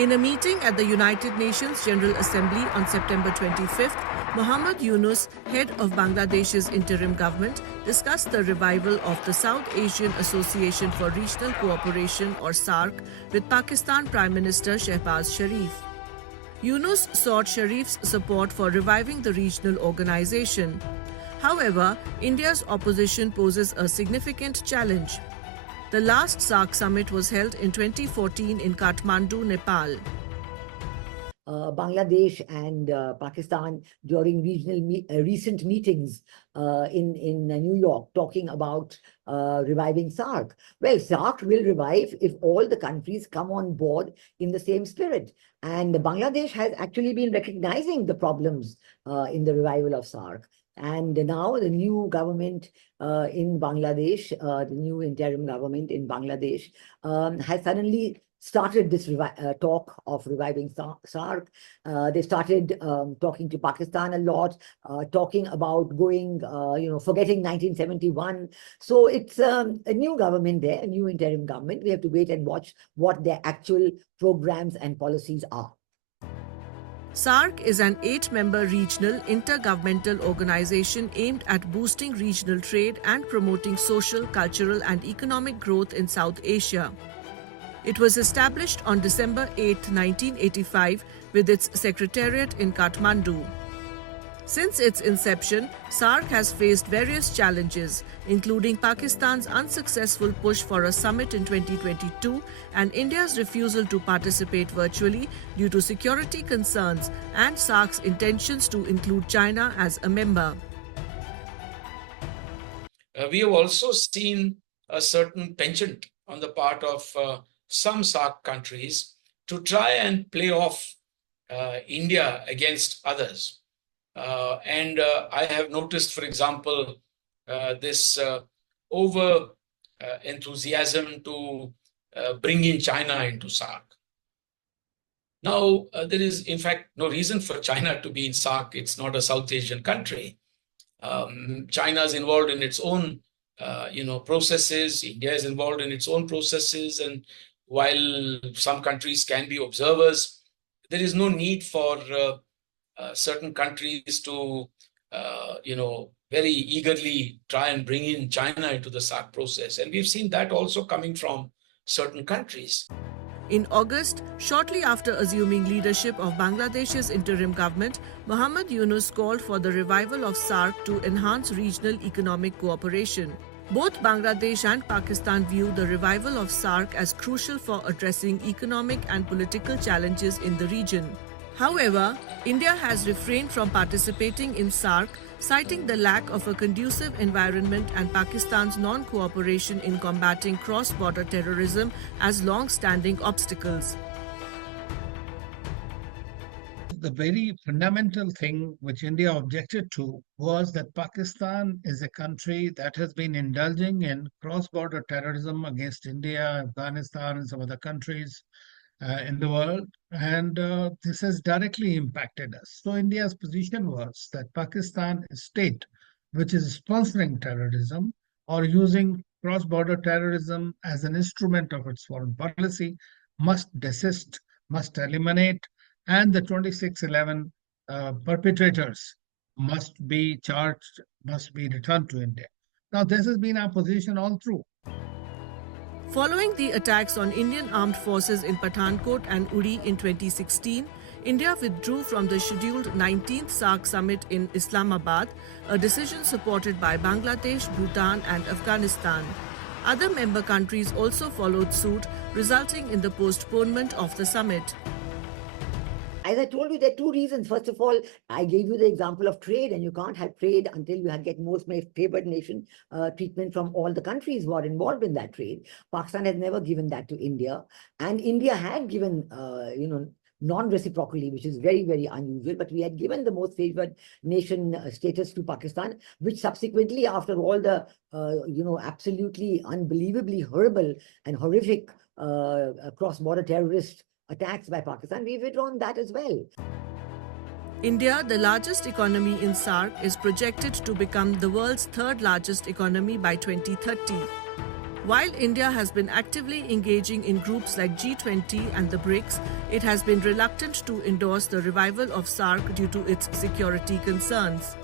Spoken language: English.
In a meeting at the United Nations General Assembly on September 25th, Mohammad Yunus, head of Bangladesh's interim government, discussed the revival of the South Asian Association for Regional Cooperation or SAARC with Pakistan Prime Minister Shehbaz Sharif. Yunus sought Sharif's support for reviving the regional organization. However, India's opposition poses a significant challenge. The last SAARC summit was held in 2014 in Kathmandu, Nepal. Bangladesh and Pakistan during recent meetings in New York talking about reviving SAARC. Well, SAARC will revive if all the countries come on board in the same spirit. And Bangladesh has actually been recognizing the problems in the revival of SAARC. And now the new government in Bangladesh, the new interim government in Bangladesh has suddenly started this talk of reviving SAARC. They started talking to Pakistan a lot, talking about going, forgetting 1971. So it's a new government there, a new interim government. We have to wait and watch what their actual programs and policies are. SAARC is an 8-member regional intergovernmental organization aimed at boosting regional trade and promoting social, cultural, and economic growth in South Asia. It was established on December 8, 1985, with its secretariat in Kathmandu. Since its inception, SAARC has faced various challenges, including Pakistan's unsuccessful push for a summit in 2022 and India's refusal to participate virtually due to security concerns and SAARC's intentions to include China as a member. We have also seen a certain penchant on the part of some SAARC countries to try and play off India against others. I have noticed, for example, this over enthusiasm to bring in China into SAARC. Now, there is, in fact, no reason for China to be in SAARC. It's not a South Asian country. China is involved in its own, processes. India is involved in its own processes. And while some countries can be observers, there is no need for certain countries to, very eagerly try and bring in China into the SAARC process. And we've seen that also coming from certain countries. In August, shortly after assuming leadership of Bangladesh's interim government, Mohammad Yunus called for the revival of SAARC to enhance regional economic cooperation. Both Bangladesh and Pakistan view the revival of SAARC as crucial for addressing economic and political challenges in the region. However, India has refrained from participating in SAARC, citing the lack of a conducive environment and Pakistan's non-cooperation in combating cross-border terrorism as long-standing obstacles. The very fundamental thing which India objected to was that Pakistan is a country that has been indulging in cross-border terrorism against India, Afghanistan, and some other countries in the world, and this has directly impacted us. So India's position was that Pakistan, a state which is sponsoring terrorism or using cross-border terrorism as an instrument of its foreign policy, must desist, must eliminate, and the 2611 perpetrators must be charged, must be returned to India. Now, this has been our position all through. Following the attacks on Indian armed forces in Pathankot and Uri in 2016, India withdrew from the scheduled 19th SAARC summit in Islamabad, a decision supported by Bangladesh, Bhutan, and Afghanistan. Other member countries also followed suit, resulting in the postponement of the summit. As I told you, there are two reasons. First of all, I gave you the example of trade, and you can't have trade until you get most favored nation treatment from all the countries who are involved in that trade. Pakistan has never given that to India, and India had given, non-reciprocally, which is very, very unusual, but we had given the most favored nation status to Pakistan, which subsequently, after all the, absolutely unbelievably horrible and horrific cross-border terrorist attacks by Pakistan, we've withdrawn that as well. India, the largest economy in SAARC, is projected to become the world's third largest economy by 2030. While India has been actively engaging in groups like G20 and the BRICS, it has been reluctant to endorse the revival of SAARC due to its security concerns.